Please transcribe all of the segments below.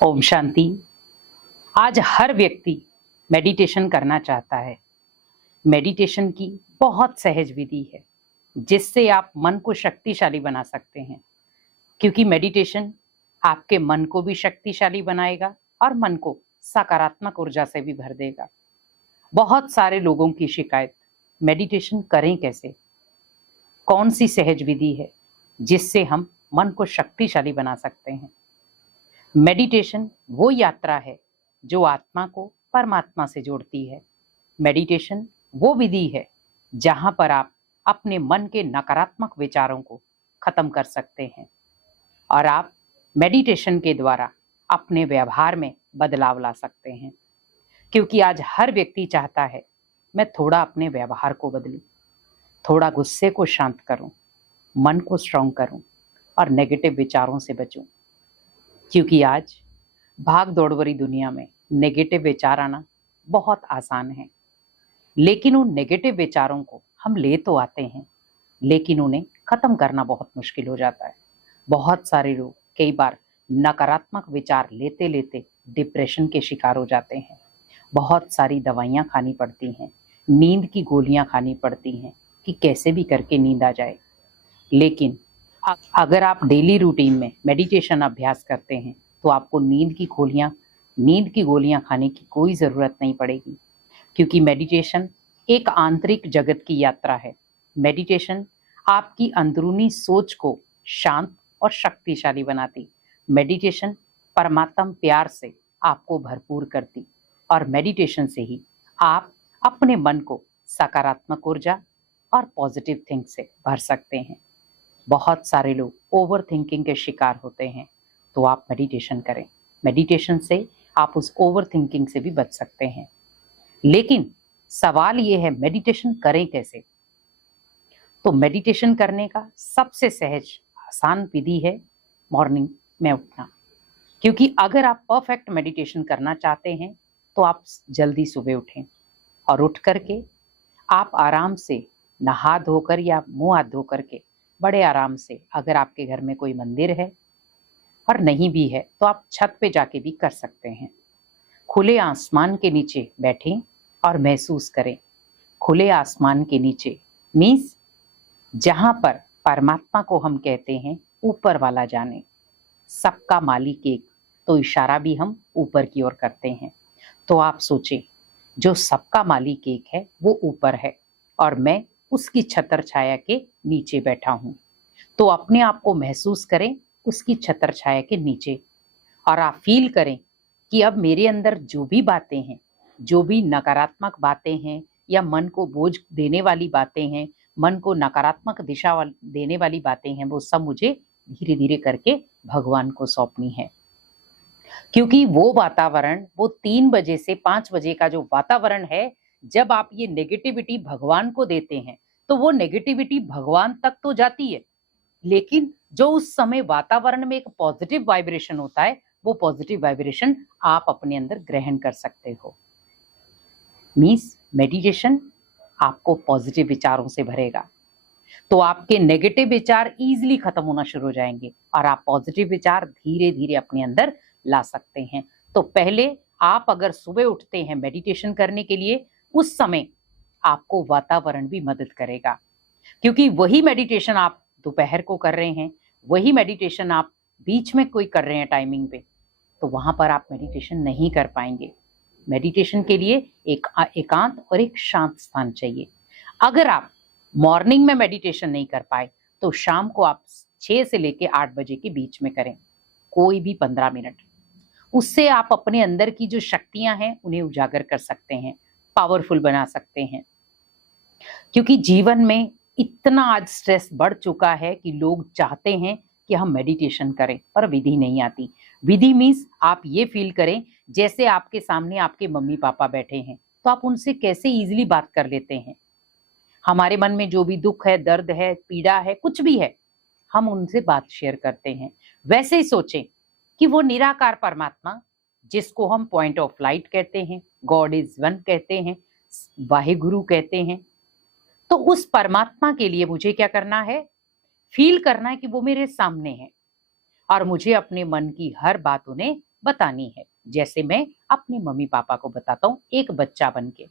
ओम शांति। आज हर व्यक्ति मेडिटेशन करना चाहता है। मेडिटेशन की बहुत सहज विधि है जिससे आप मन को शक्तिशाली बना सकते हैं, क्योंकि मेडिटेशन आपके मन को भी शक्तिशाली बनाएगा और मन को सकारात्मक ऊर्जा से भी भर देगा। बहुत सारे लोगों की शिकायत, मेडिटेशन करें कैसे, कौन सी सहज विधि है जिससे हम मन को शक्तिशाली बना सकते हैं। मेडिटेशन वो यात्रा है जो आत्मा को परमात्मा से जोड़ती है। मेडिटेशन वो विधि है जहां पर आप अपने मन के नकारात्मक विचारों को खत्म कर सकते हैं और आप मेडिटेशन के द्वारा अपने व्यवहार में बदलाव ला सकते हैं। क्योंकि आज हर व्यक्ति चाहता है मैं थोड़ा अपने व्यवहार को बदलूं, थोड़ा गुस्से को शांत करूं, मन को स्ट्रांग करूं और नेगेटिव विचारों से बचूं। क्योंकि आज भाग दौड़ भरी दुनिया में नेगेटिव विचार आना बहुत आसान है, लेकिन उन नेगेटिव विचारों को हम ले तो आते हैं, लेकिन उन्हें खत्म करना बहुत मुश्किल हो जाता है। बहुत सारे लोग कई बार नकारात्मक विचार लेते लेते डिप्रेशन के शिकार हो जाते हैं। बहुत सारी दवाइयां खानी पड़ती हैं, नींद की गोलियां खानी पड़ती हैं कि कैसे भी करके नींद आ जाए। लेकिन अगर आप डेली रूटीन में मेडिटेशन अभ्यास करते हैं तो आपको नींद की गोलियां खाने की कोई ज़रूरत नहीं पड़ेगी, क्योंकि मेडिटेशन एक आंतरिक जगत की यात्रा है। मेडिटेशन आपकी अंदरूनी सोच को शांत और शक्तिशाली बनाती। मेडिटेशन परमात्मा प्यार से आपको भरपूर करती और मेडिटेशन से ही आप अपने मन को सकारात्मक ऊर्जा और पॉजिटिव थिंक से भर सकते हैं। बहुत सारे लोग ओवर थिंकिंग के शिकार होते हैं, तो आप मेडिटेशन करें। मेडिटेशन से आप उस ओवर थिंकिंग से भी बच सकते हैं। लेकिन सवाल ये है, मेडिटेशन करें कैसे? तो मेडिटेशन करने का सबसे सहज आसान विधि है मॉर्निंग में उठना। क्योंकि अगर आप परफेक्ट मेडिटेशन करना चाहते हैं तो आप जल्दी सुबह उठें और उठ करके आप आराम से नहा धोकर या मुंह हाथ धो करके बड़े आराम से, अगर आपके घर में कोई मंदिर है और नहीं भी है तो आप छत पे जाके भी कर सकते हैं। खुले आसमान के नीचे बैठें और महसूस करें। खुले आसमान के नीचे मीन्स जहां पर परमात्मा को हम कहते हैं ऊपर वाला जाने, सबका मालिक एक, तो इशारा भी हम ऊपर की ओर करते हैं। तो आप सोचें, जो सबका मालिक एक है वो ऊपर है और मैं उसकी छत्र छाया के नीचे बैठा हूं। तो अपने आप को महसूस करें उसकी छत्र छाया के नीचे और आप फील करें कि अब मेरे अंदर जो भी बातें हैं, जो भी नकारात्मक बातें हैं या मन को बोझ देने वाली बातें हैं, मन को नकारात्मक दिशा देने वाली बातें हैं, वो सब मुझे धीरे धीरे करके भगवान को सौंपनी है। क्योंकि वो वातावरण, वो 3 बजे से 5 बजे का जो वातावरण है, जब आप ये नेगेटिविटी भगवान को देते हैं तो वो नेगेटिविटी भगवान तक तो जाती है, लेकिन जो उस समय वातावरण में एक पॉजिटिव वाइब्रेशन होता है, वो पॉजिटिव वाइब्रेशन आप अपने अंदर ग्रहण कर सकते हो। मीन्स मेडिटेशन आपको पॉजिटिव विचारों से भरेगा, तो आपके नेगेटिव विचार इजीली खत्म होना शुरू हो जाएंगे और आप पॉजिटिव विचार धीरे धीरे अपने अंदर ला सकते हैं। तो पहले आप अगर सुबह उठते हैं मेडिटेशन करने के लिए, उस समय आपको वातावरण भी मदद करेगा, क्योंकि वही मेडिटेशन आप दोपहर को कर रहे हैं, वही मेडिटेशन आप बीच में कोई कर रहे हैं टाइमिंग पे, तो वहां पर आप मेडिटेशन नहीं कर पाएंगे। मेडिटेशन के लिए एक एकांत और एक शांत स्थान चाहिए। अगर आप मॉर्निंग में मेडिटेशन नहीं कर पाए तो शाम को आप 6 से लेके 8 बजे के बीच में करें, कोई भी 15 मिनट। उससे आप अपने अंदर की जो शक्तियां हैं उन्हें उजागर कर सकते हैं, पावरफुल बना सकते हैं। क्योंकि जीवन में इतना आज स्ट्रेस बढ़ चुका है कि लोग चाहते हैं कि हम मेडिटेशन करें, पर विधि नहीं आती। विधि मीन्स आप ये फील करें जैसे आपके सामने आपके मम्मी पापा बैठे हैं, तो आप उनसे कैसे इजीली बात कर लेते हैं। हमारे मन में जो भी दुख है, दर्द है, पीड़ा है, कुछ भी है, हम उनसे बात शेयर करते हैं। वैसे ही सोचें कि वो निराकार परमात्मा, जिसको हम पॉइंट ऑफ लाइट कहते हैं, गॉड इज वन कहते हैं, वाहिगुरु कहते हैं, तो उस परमात्मा के लिए मुझे क्या करना है? फील करना है कि वो मेरे सामने है और मुझे अपने मन की हर बात उन्हें बतानी है, जैसे मैं अपने मम्मी पापा को बताता हूँ एक बच्चा बन के।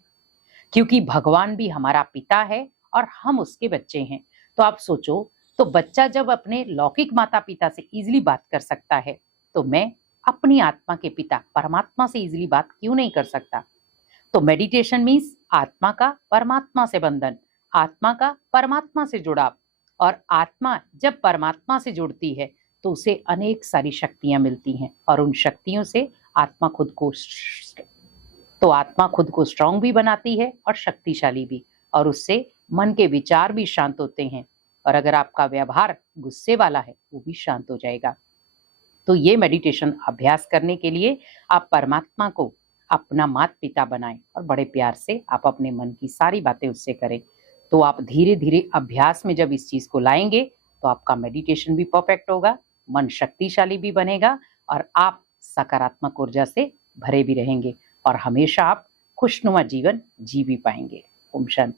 क्योंकि भगवान भी हमारा पिता है और हम उसके बच्चे हैं। तो आप सोचो, तो बच्चा जब अपने लौकिक माता पिता से इजीली बात कर सकता है, तो मैं अपनी आत्मा के पिता परमात्मा से इजीली बात क्यों नहीं कर सकता? तो मेडिटेशन मीन्स आत्मा का परमात्मा से बंधन, आत्मा का परमात्मा से जुड़ाव। और आत्मा जब परमात्मा से जुड़ती है तो उसे अनेक सारी शक्तियां मिलती हैं, और उन शक्तियों से आत्मा खुद को आत्मा खुद को स्ट्रांग भी बनाती है और शक्तिशाली भी, और उससे मन के विचार भी शांत होते हैं। और अगर आपका व्यवहार गुस्से वाला है वो भी शांत हो जाएगा। तो ये मेडिटेशन अभ्यास करने के लिए आप परमात्मा को अपना माता पिता बनाएं और बड़े प्यार से आप अपने मन की सारी बातें उससे करें। तो आप धीरे धीरे अभ्यास में जब इस चीज को लाएंगे तो आपका मेडिटेशन भी परफेक्ट होगा, मन शक्तिशाली भी बनेगा, और आप सकारात्मक ऊर्जा से भरे भी रहेंगे, और हमेशा आप खुशनुमा जीवन जी भी पाएंगे। ओम शांति।